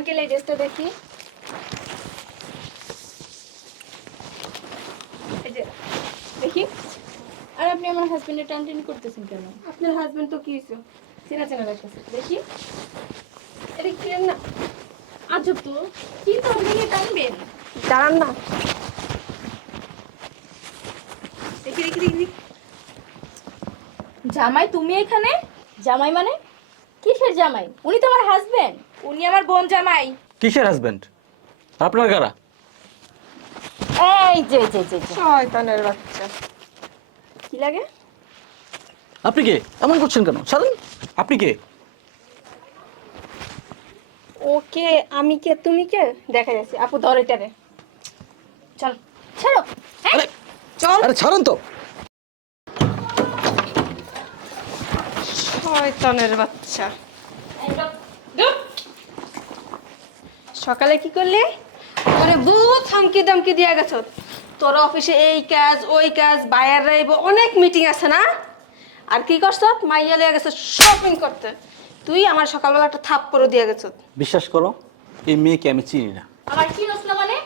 Uncle এই ড্রেসটা দেখি। দেখি। আর আপনি আমার হাজবেন্ডের টান টান করতেছেন কেন? আপনার হাজবেন্ড তো কি হয়েছে চেনা চেনা লাগতেছে। দেখি। এটা কি না আজব তো কি তো ভেঙে টানবেন? দাঁড়ান না। দেখি দেখি দেখি। জামাই তুমি এখানে? জামাই মানে? কিসের জামাই? উনি তো আমার হাজবেন্ড উনি আমার বোন জামাই। কিসের হাজবেন্ড আপনার কারা? এই যে যে যে যে। শয়তানের বাচ্চা। কি লাগে? আপনি কে? এমন করছেন কেন? ছাড়ুন আপনি কে? ওকে আমি কে? তুমি কে? দেখা যাচ্ছে। আপু ধর এটারে চল ছাড়ো। আরে চল। আরে ছাড়ুন তো। শয়তানের বাচ্চা। সকালে কি করলি? মানে বহুত হামকি দামকি দিয়া গেছ। তোর অফিসে এই কাজ ওই কাজ বায়ার রাইব অনেক মিটিং আছে না? আর কি করছ? মাইয়া লিয়া গেছ শপিং করতে। তুই আমার সকালবেলা একটা থাপ্পড়ও দিয়ে গেছ। বিশ্বাস করো এই মেয়েকে আমি চিনি না। আমার চিনোস না মানে?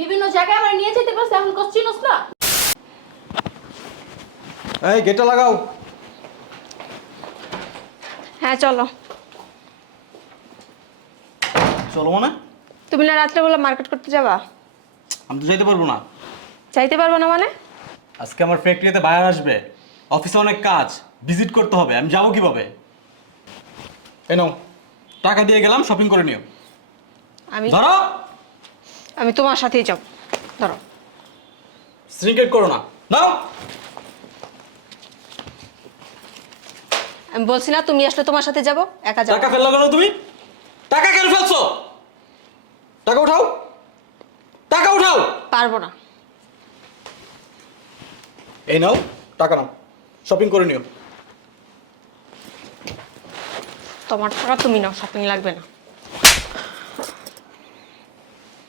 বিভিন্ন জায়গায় আমার নিয়ে যেতে পারছে এখন কস চিনোস না? এই গেটটা লাগাও। হ্যাঁ চলো। চলো মানে? তুমি না রাত্রেবেলা মার্কেট করতে যাবা? আমি তো যাইতে পারব না। চাইতে পারব না মানে? আজকে আমার ফ্যাক্টরিতে বাইরে আসবে। অফিসে অনেক কাজ। ভিজিট করতে হবে। আমি যাব কীভাবে? এই নাও। টাকা দিয়ে গেলাম শপিং করে নিও। আমি ধরো। আমি তোমার সাথেই যাব। ধরো। সিনক্রেট করো না। নাও। আমি বলছি না তুমি আসলে তোমার সাথে যাব একা যাব। টাকা ফেলল কেন তুমি? টাকা কেন ফেলছো? টাকা উঠাও। টাকা উঠাও। পারব না। এই নাও টাকা নাও। শপিং করে নিও। তোমার টাকা তুমি নাও শপিং লাগবে না।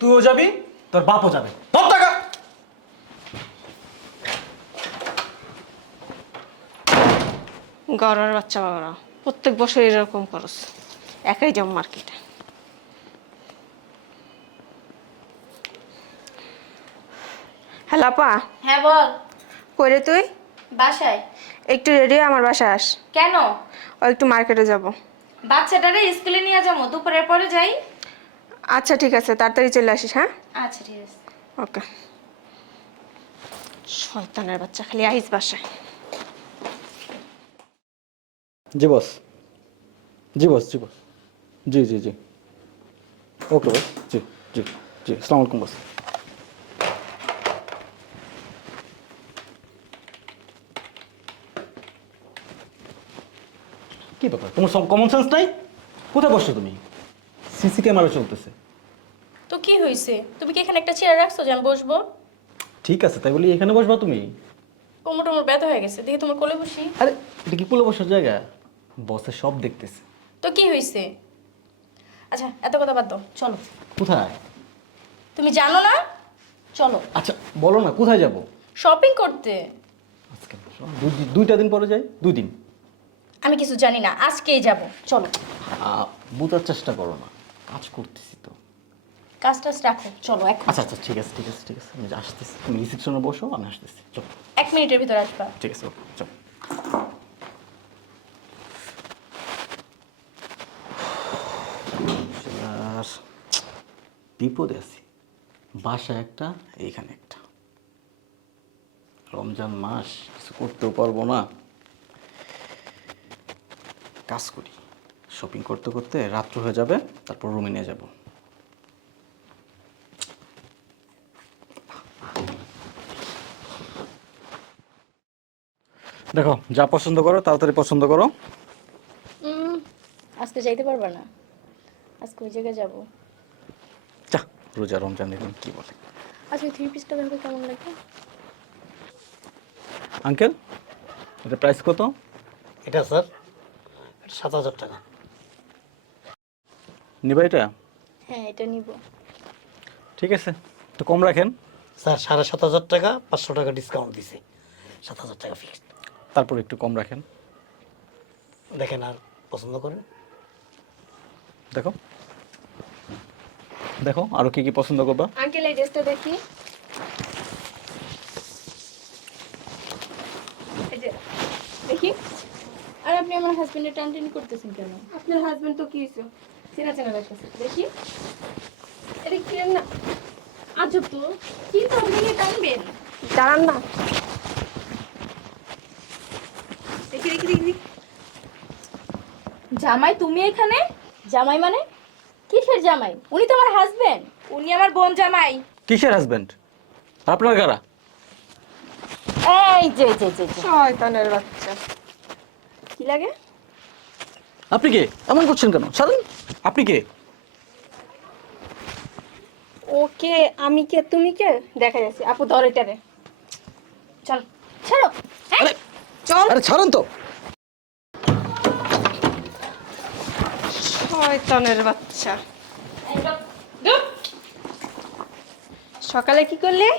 তুইও যাবি তোর বাপও যাবে। ধর টাকা। গড়ার বাচ্চা বাবারা প্রত্যেক বছর এরকম খরচ। একাই যাও মার্কেটে হ্যালো আপা। হ্যাঁ বল। কইরে তুই? বাসায়। একটু রেডি আমার বাসায় আস। কেন? ও একটু মার্কেটে যাব। বাচ্চাটারে স্কুলে নিয়ে যাব দুপুরের পরে যাই। আচ্ছা ঠিক আছে তাড়াতাড়ি চলে আসিস হ্যাঁ? আচ্ছা ঠিক আছে। ওকে। শয়তানের বাচ্চা খালি আইস বাসায়। জি বস। জি বস জি বস। জি জি জি। ওকে বস। জি জি জি। আসসালামু আলাইকুম বস। কি ব্যাপার? তোমার সব কমন সেন্স নাই? কোথায় বসছো তুমি? সিসি ক্যামেরা চলতেছে। তো কি হয়েছে তুমি কি এখানে একটা চেয়ার রাখছো? যে আমি বসবো। ঠিক আছে তাই বলি এখানে বসবা তুমি? কোমর টোমর ব্যথা হয়ে গেছে। দেখি তোমার কোলে বসি। আরে এটা কি পুলো বসার জায়গা? বসে সব দেখতেছে। তো কি হয়েছে আচ্ছা এত কথা বাদ দাও। চলো। কোথায়? তুমি জানো না? চলো। আচ্ছা বলো না কোথায় যাব? শপিং করতে। আজকে দুইটা দিন পরে যাই? দুই দিন। আমি কিছু জানি না আজকেই যাব। চলো। বুঝার চেষ্টা করো না কাজ করতেছি তো। কাজ টাজ রাখো চলো এক আচ্ছা আচ্ছা ঠিক আছে ঠিক আছে ঠিক আছে আমি আসতেছি তুমি রিসেপশনে বসো আমি আসতেছি চলো। এক মিনিটের ভিতর আসবা। ঠিক আছে ওকে চলো। বিপদে আছি। বাসা একটা এইখানে একটা। রমজান মাস কিছু করতেও পারব না। কাজ করি। শপিং করতে করতে রাত্র হয়ে যাবে তারপর রুমে নিয়ে যাব। দেখো যা পছন্দ করো তাড়াতাড়ি পছন্দ করো। আজকে যাইতে পারবা না। আজকে ওই জায়গায় যাব। যা রোজা রমজান দিন কি বলে? আজকে থ্রি পিসটা দেখো কেমন লাগে। আঙ্কেল এটা প্রাইস কত? এটা স্যার সাত হাজার টাকা। নিবা এটা? হ্যাঁ এটা নিব। ঠিক আছে তো কম রাখেন। স্যার সাড়ে সাত হাজার টাকা পাঁচশো টাকা ডিসকাউন্ট দিছে। সাত হাজার টাকা ফিক্সড তারপর একটু কম রাখেন। দেখেন আর পছন্দ করেন। দেখো। দেখো আরও কি কি পছন্দ করবা? আঙ্কেল এই ড্রেসটা দেখি এই যে দেখি আর আপনি আমার হাজবেন্ডের টান টেন করতেছেন কেন? আপনার হাজবেন্ড তো কি হয়েছে চেনা চেনা লাগতেছে দেখি। এটা কি না? আজব তো। কি তো আপনি টানবেন? দাঁড়ান না। দেখি দেখি দেখি। জামাই তুমি এখানে? জামাই মানে? কিসের জামাই? উনি তো আমার হাজবেন্ড উনি আমার বোন জামাই। কিসের হাজবেন্ড আপনার কারা? এই যে যে যে যে। শয়তানের বাচ্চা। কি লাগে? আপনি কে? এমন করছেন কেন? ছাড়ুন আপনি কে? ওকে আমি কে? তুমি কে? দেখা যাচ্ছে। আপু ধর এটারে চল। ছাড়ো। আরে চল। আরে ছাড়ুন তো। শয়তানের বাচ্চা। সকালে কি করলি?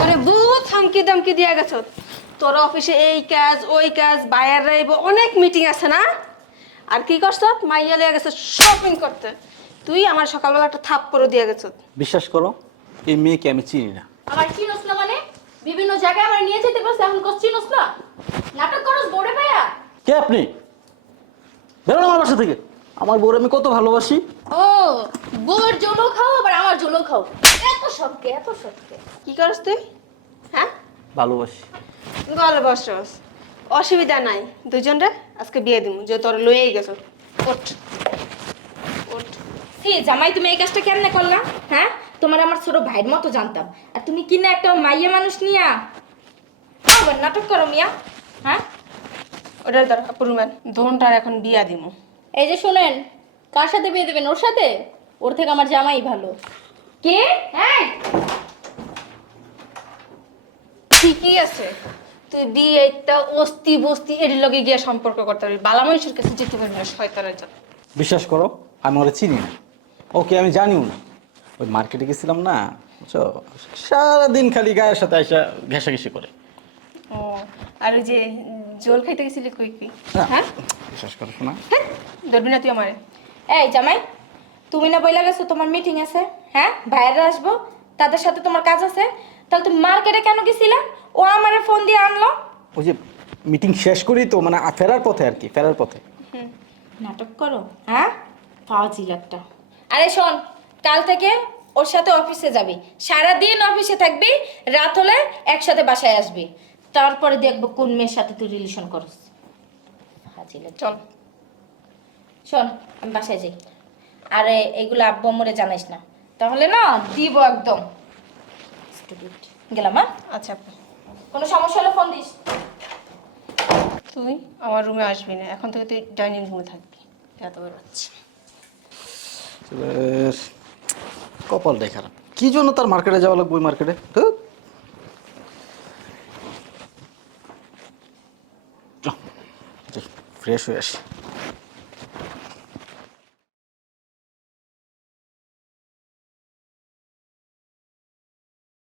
মানে বহুত হামকি দামকি দিয়া গেছ। তোর অফিসে এই কাজ ওই কাজ বায়ার রাইব অনেক মিটিং আছে না? আর কি করছ? মাইয়া লিয়া গেছ শপিং করতে। তুই আমার সকালবেলা একটা থাপ্পড়ও দিয়ে গেছ। বিশ্বাস করো এই মেয়েকে আমি চিনি না। আমার চিনোস না মানে? বিভিন্ন জায়গায় আমার নিয়ে যেতে পারছে এখন কস চিনোস না? নাটক করস বোর্ডে ভাইয়া? কে আপনি? বেরোন আমার বাসা থেকে। আমার বউর আমি কত ভালোবাসি। ও বোর জলো খাও আবার আমার জলো খাও। এত সবকে এত সবকে কি করস তুই? হ্যাঁ? ভালোবাসি। গলে বসস অসুবিধা নাই। দুজনরে আজকে বিয়ে দিমু। যে তোর লয়েই গেছ। ওঠ। ওঠ। সে জামাই তুমি এই কাজটা কেমনে করলা? হ্যাঁ? তোমার আমার ছোট ভাইয়ের মতো জানতাম। আর তুমি কি না একটা মাইয়া মানুষ নিয়া? আবার নাটক করো মিয়া। হ্যাঁ? ওটার তোর অপরুমের দোনটার এখন বিয়া দিমু। এই যে শুনেন কার সাথে বিয়ে দেবেন? ওর সাথে? ওর থেকে আমার জামাই ভালো। কে? হ্যাঁ ঠিকই আছে। তুই বিয়ে একটা অস্তি বস্তি এর লগে গিয়ে সম্পর্ক করতে পারবি। বালা মানুষের কাছে যেতে পারবি না শয়তানের জন্য। বিশ্বাস করো আমি ওরা চিনি না। ওকে আমি জানিও না। ওই মার্কেটে গেছিলাম না বুঝছ? সারাদিন খালি গায়ের সাথে এসে ঘেঁষাঘেঁষি করে। ও আর ওই যে জল খাইতে গেছিলি কই কি? হ্যাঁ? বিশ্বাস করো না হ্যাঁ ধরবি না তুই আমারে। এই জামাই তুমি না বইলা গেছো তোমার মিটিং আছে হ্যাঁ? বাইরে আসব তাদের সাথে তোমার কাজ আছে। তাহলে তুমি মার্কেটে কেন গেছিলা? ও আমারে ফোন দিয়ে আনলো। ওই যে মিটিং শেষ করি তো মানে আ- ফেরার পথে আর কি ফেরার পথে। নাটক করো। হ্যাঁ? ফাজিল একটা। আরে শোন কাল থেকে ওর সাথে অফিসে যাবি। সারাদিন অফিসে থাকবি রাত হলে একসাথে বাসায় আসবি। তারপরে দেখব কোন মেয়ের সাথে তুই রিলেশন করস। ফাজিল একটা। চল শোন আমি বাসায় যাই। আরে এগুলো আব্বু মরে জানাইস না। তাহলে না দিব একদম। গেলাম হ্যাঁ? আচ্ছা আপু। কোনো সমস্যা হলে ফোন দিস। তুই আমার রুমে আসবি না এখন থেকে তুই ডাইনিং রুমে থাকবি। এত বেশ, কপালটাই খারাপ। কি জন্য তার মার্কেটে যাওয়া লাগবে ওই মার্কেটে ফ্রেশ হয়ে আসি।